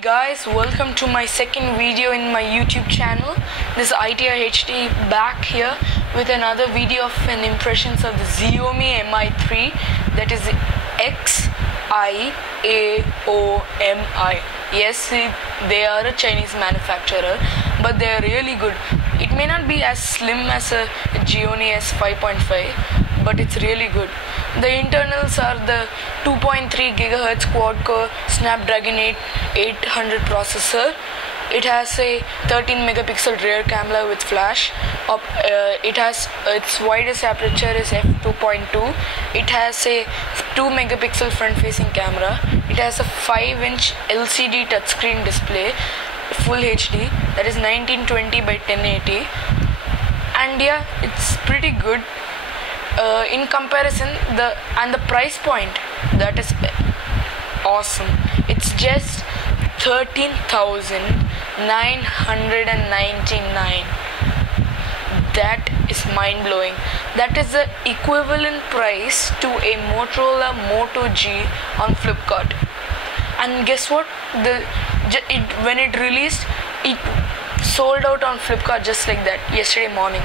Guys, welcome to my second video in my YouTube channel. This is Arya HD back here with another video of an impressions of the Xiaomi mi3, that is Xiaomi. Yes, they are a Chinese manufacturer, but they are really good. It may not be as slim as a Xiaomi S5.5, but it's really good. The internals are the 2.3 GHz quad-core Snapdragon 800 processor. It has a 13 megapixel rear camera with flash. Its widest aperture is f2.2. It has a 2 megapixel front-facing camera. It has a 5-inch LCD touchscreen display, full HD, that is 1920 by 1080. And yeah, it's pretty good. In comparison, the price point, that is awesome. It's just 13,999. That is mind blowing. That is the equivalent price to a Motorola Moto G on Flipkart. And guess what? When it released, it sold out on Flipkart just like that yesterday morning.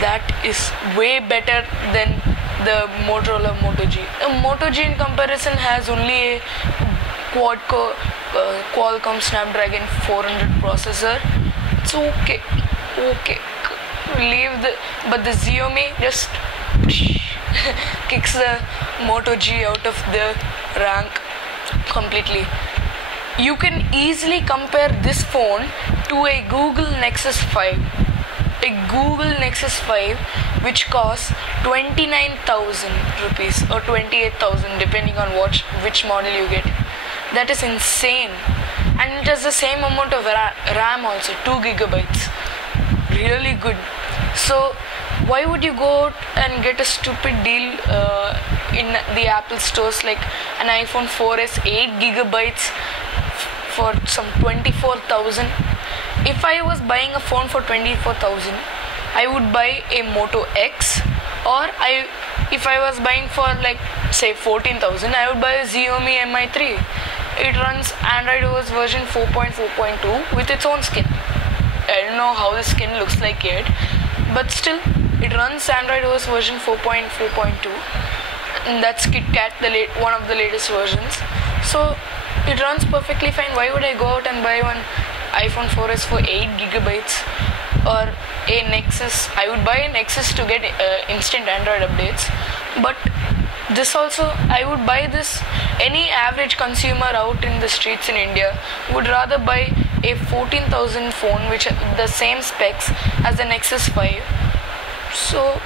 That is way better than the Motorola Moto G. The Moto G in comparison has only a quad-core Qualcomm Snapdragon 400 processor. It's okay. But the Xiaomi just kicks the Moto G out of the rank completely. You can easily compare this phone to a Google Nexus 5. A Google Nexus 5 which costs 29,000 rupees or 28,000 depending on which model you get. That is insane. And it has the same amount of RAM also, 2 gigabytes. Really good. So why would you go out and get a stupid deal in the Apple stores like an iPhone 4S 8 gigabytes for some 24,000? If I was buying a phone for 24,000, I would buy a Moto X, or if I was buying for like say 14,000, I would buy a Xiaomi mi3. It runs Android OS version 4.4.2 with its own skin. I don't know how the skin looks like yet, but still it runs Android OS version 4.4.2, and that's KitKat, one of the latest versions. So it runs perfectly fine. Why would I go out and buy one iPhone 4S for 8 gigabytes or a Nexus? I would buy a Nexus to get instant Android updates, but this also, I would buy this. Any average consumer out in the streets in India would rather buy a 14,000 phone which has the same specs as the Nexus 5. So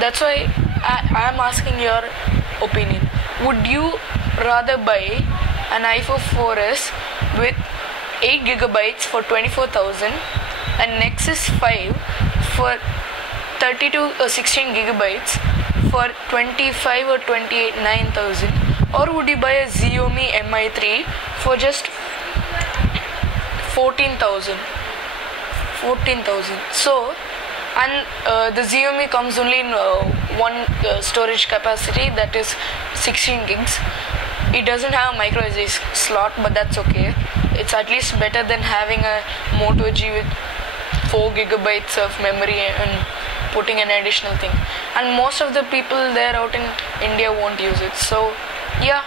that's why I am asking your opinion. Would you rather buy an iPhone 4S with 8 gigabytes for 24,000 and Nexus 5 for 32 or 16 gigabytes for 25 or 9,000, or would you buy a Xiaomi mi3 for just 14,000? So, and the Xiaomi comes only in one storage capacity, that is 16 gigs. It doesn't have a micro SD slot, but that's okay. It's at least better than having a Moto G with 4 gigabytes of memory and putting an additional thing. And most of the people there out in India won't use it. So yeah,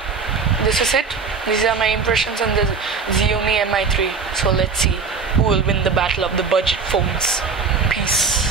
this is it. These are my impressions on the Xiaomi mi3. So let's see who will win the battle of the budget phones. Peace.